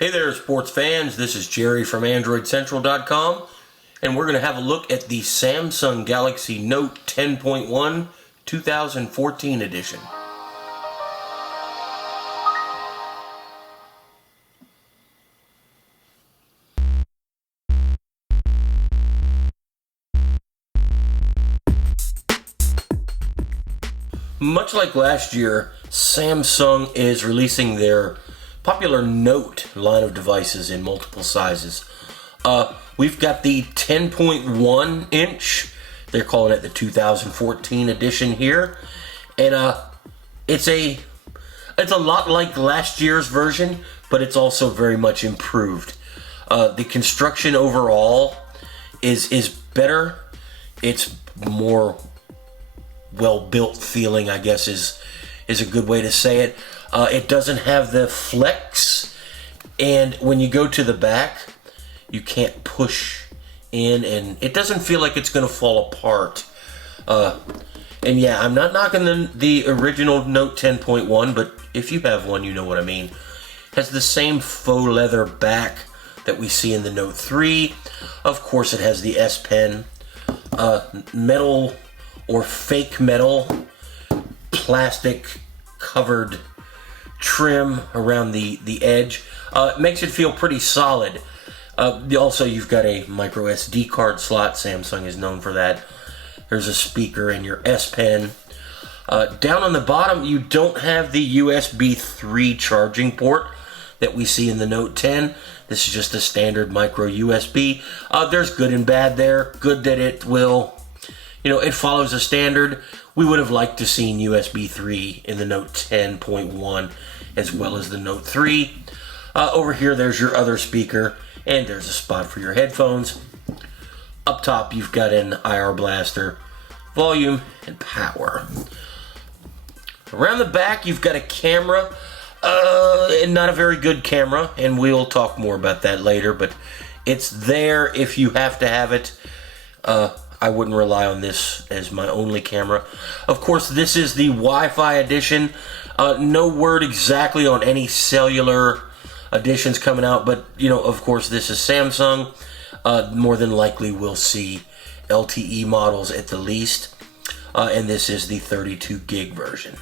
Hey there, sports fans. This is Jerry from AndroidCentral.com, and we're going to have a look at the Samsung Galaxy Note 10.1 2014 edition. Much like last year, Samsung is releasing their popular Note line of devices in multiple sizes. We've got the 10.1 inch. They're calling it the 2014 edition here, and it's a lot like last year's version, but it's also very much improved. The construction overall is better. It's more well-built feeling, I guess is a good way to say it. It doesn't have the flex, and when you go to the back, you can't push in, and it doesn't feel like it's going to fall apart. And yeah, I'm not knocking the original Note 10.1, but if you have one, you know what I mean. It has the same faux leather back that we see in the Note 3. Of course, it has the S Pen, metal or fake metal plastic covered trim around the edge. It makes it feel pretty solid. Also, you've got a micro SD card slot. Samsung is known for that. There's a speaker and your S Pen. Down on the bottom, you don't have the USB 3 charging port that we see in the Note 10. This is just a standard micro USB. There's good and bad there. Good that it will, it follows a standard. We would have liked to seen USB 3 in the Note 10.1 as well as the Note 3. Over here, there's your other speaker, and there's a spot for your headphones. Up top, you've got an IR blaster, volume, and power. Around the back, you've got a camera, and not a very good camera, and we'll talk more about that later, but it's there if you have to have it. I wouldn't rely on this as my only camera. Of course, this is the Wi-Fi edition. No word exactly on any cellular editions coming out, but of course, this is Samsung. More than likely, we'll see LTE models at the least, and this is the 32 gig version.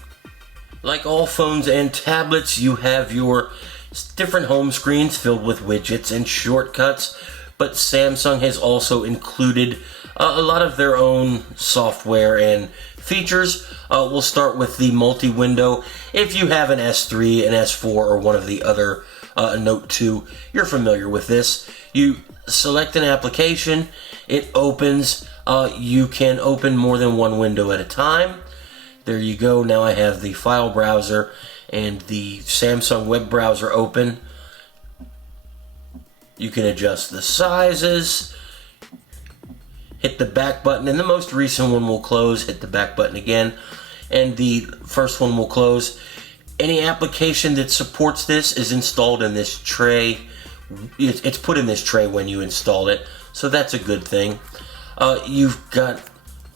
Like all phones and tablets, you have your different home screens filled with widgets and shortcuts, but Samsung has also included a lot of their own software and features. We'll start with the multi-window. If you have an S3, an S4, or one of the other Note 2, you're familiar with this. You select an application, it opens. You can open more than one window at a time. There you go. Now I have the file browser and the Samsung web browser open. You can adjust the sizes. Hit the back button, and the most recent one will close. Hit the back button again, and the first one will close. Any application that supports this is installed in this tray. It's put in this tray when you install it, so that's a good thing. You've got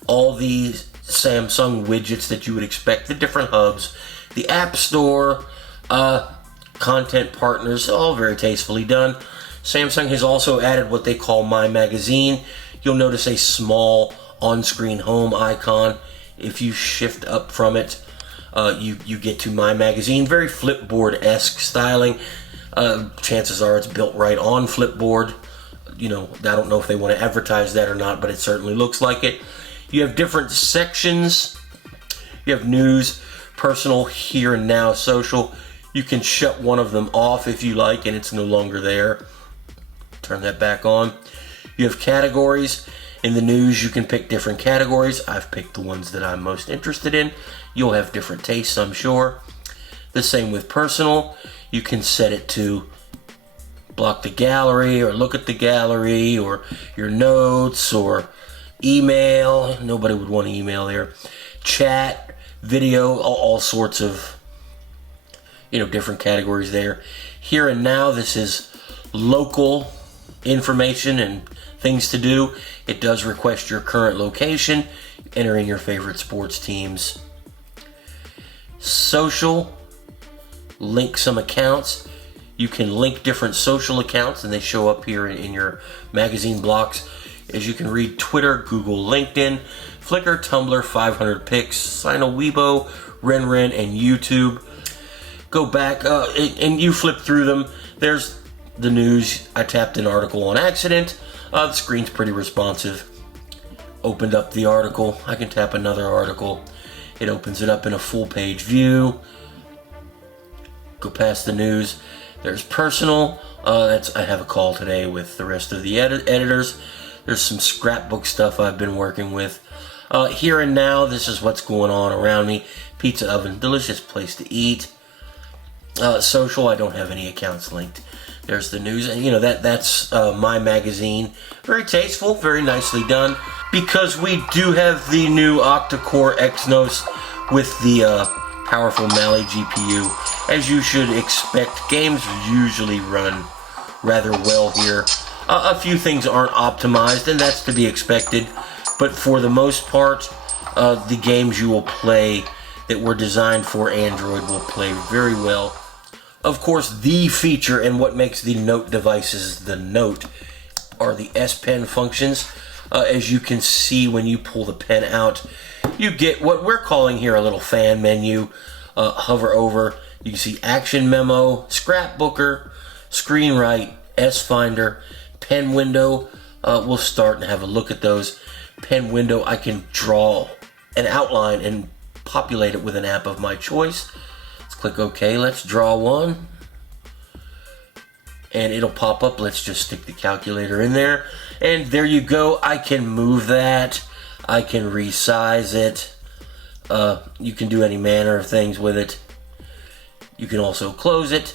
all the Samsung widgets that you would expect, the different hubs, the App Store, content partners, all very tastefully done. Samsung has also added what they call My Magazine. You'll notice a small on-screen home icon. If you shift up from it, you get to My Magazine. Very Flipboard-esque styling. Chances are it's built right on Flipboard. I don't know if they want to advertise that or not, but it certainly looks like it. You have different sections. You have news, personal, here and now, social. You can shut one of them off if you like, and it's no longer there. Turn that back on. You have categories. In the news, you can pick different categories. I've picked the ones that I'm most interested in. You'll have different tastes, I'm sure. The same with personal. You can set it to block the gallery, or look at the gallery, or your notes, or email. Nobody would want to email there. Chat, video, all sorts of different categories there. Here and now, this is local information and things to do. It does request your current location. Enter in your favorite sports teams. Social, link some accounts. You can link different social accounts, and they show up here in your magazine blocks. As you can read Twitter, Google, LinkedIn, Flickr, Tumblr, 500 Pics, Sino Weibo, Renren, and YouTube. Go back and you flip through them. There's the news. I tapped an article on accident. The screen's pretty responsive. Opened up the article. I can tap another article. It opens it up in a full page view. Go past the news. There's personal. I have a call today with the rest of the editors. There's some scrapbook stuff I've been working with. Here and now, this is what's going on around me. Pizza oven, delicious place to eat. Social, I don't have any accounts linked. There's the news, and that's my magazine. Very tasteful, very nicely done. Because we do have the new octa-core Exynos with the powerful Mali GPU. As you should expect, games usually run rather well here. A few things aren't optimized, and that's to be expected. But for the most part, the games you will play that were designed for Android will play very well. Of course, the feature and what makes the Note devices the Note are the S Pen functions. As you can see when you pull the pen out, you get what we're calling here a little fan menu. Hover over, you can see Action Memo, Scrapbooker, Screen Write, S Finder, Pen Window. We'll start and have a look at those. Pen Window, I can draw an outline and populate it with an app of my choice. Let's click OK. Let's draw one. And it'll pop up. Let's just stick the calculator in there. And there you go. I can move that. I can resize it. You can do any manner of things with it. You can also close it.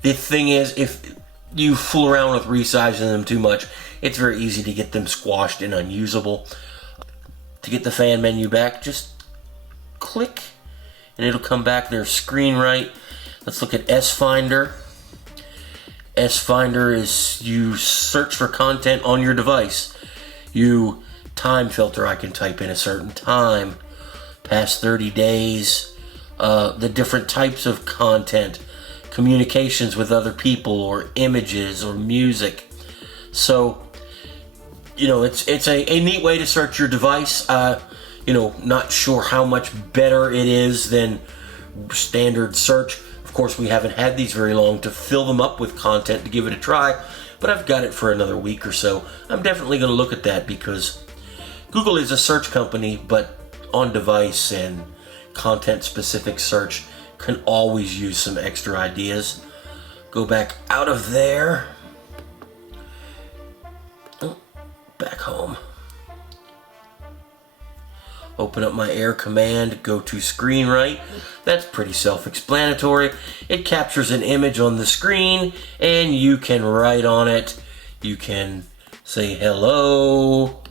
The thing is, if you fool around with resizing them too much, it's very easy to get them squashed and unusable. To get the fan menu back, just click and it'll come back. There's Screen Write. Let's look at S Finder. S Finder is you search for content on your device. You time filter, I can type in a certain time, past 30 days, the different types of content, communications with other people or images or music. So, it's a neat way to search your device. Not sure how much better it is than standard search. Of course, we haven't had these very long to fill them up with content to give it a try, but I've got it for another week or so. I'm definitely going to look at that because Google is a search company, but on device and content-specific search can always use some extra ideas. Go back out of there. Back home. Open up my Air command, go to Screen Write. That's pretty self-explanatory. It captures an image on the screen and you can write on it. You can say hello.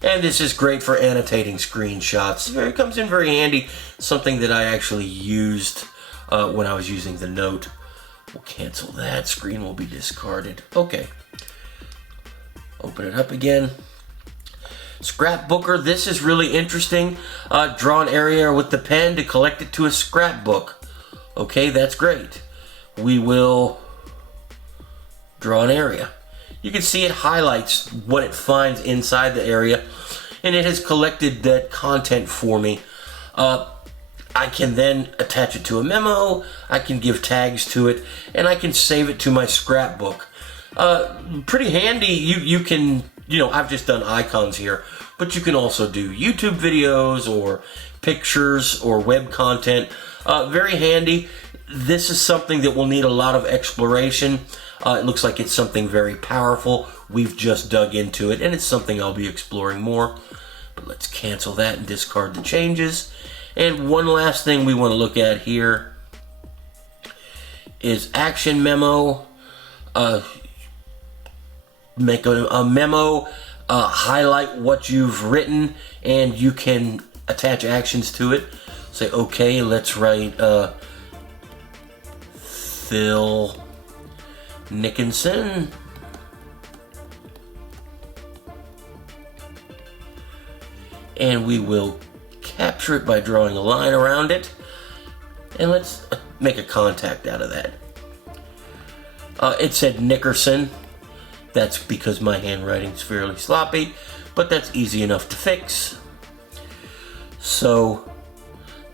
And this is great for annotating screenshots. It comes in very handy. Something that I actually used when I was using the Note. We'll cancel that. Screen will be discarded. Okay. Open it up again. Scrapbooker, this is really interesting. Draw an area with the pen to collect it to a scrapbook. Okay, that's great. We will draw an area. You can see it highlights what it finds inside the area, and it has collected that content for me. I can then attach it to a memo, I can give tags to it, and I can save it to my scrapbook. Pretty handy. You can, I've just done icons here, but you can also do YouTube videos or pictures or web content. Very handy. This is something that will need a lot of exploration. It looks like it's something very powerful. We've just dug into it, and it's something I'll be exploring more. But let's cancel that and discard the changes. And one last thing we want to look at here is Action Memo. Make a memo, highlight what you've written, and you can attach actions to it. Say, okay, let's write Phil Nickinson. And we will capture it by drawing a line around it. And let's make a contact out of that. It said Nickerson. That's because my handwriting's fairly sloppy, but that's easy enough to fix. So,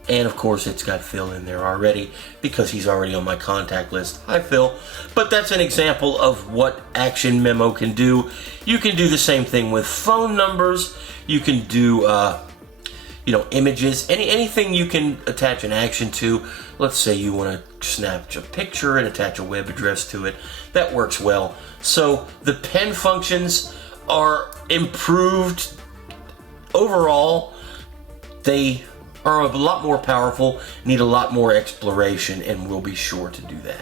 and of course it's got Phil in there already because he's already on my contact list. Hi Phil. But that's an example of what Action Memo can do. You can do the same thing with phone numbers. You can do images, anything you can attach an action to. Let's say you want to snap a picture and attach a web address to it. That works well. So the pen functions are improved overall. They are a lot more powerful, need a lot more exploration, and we'll be sure to do that.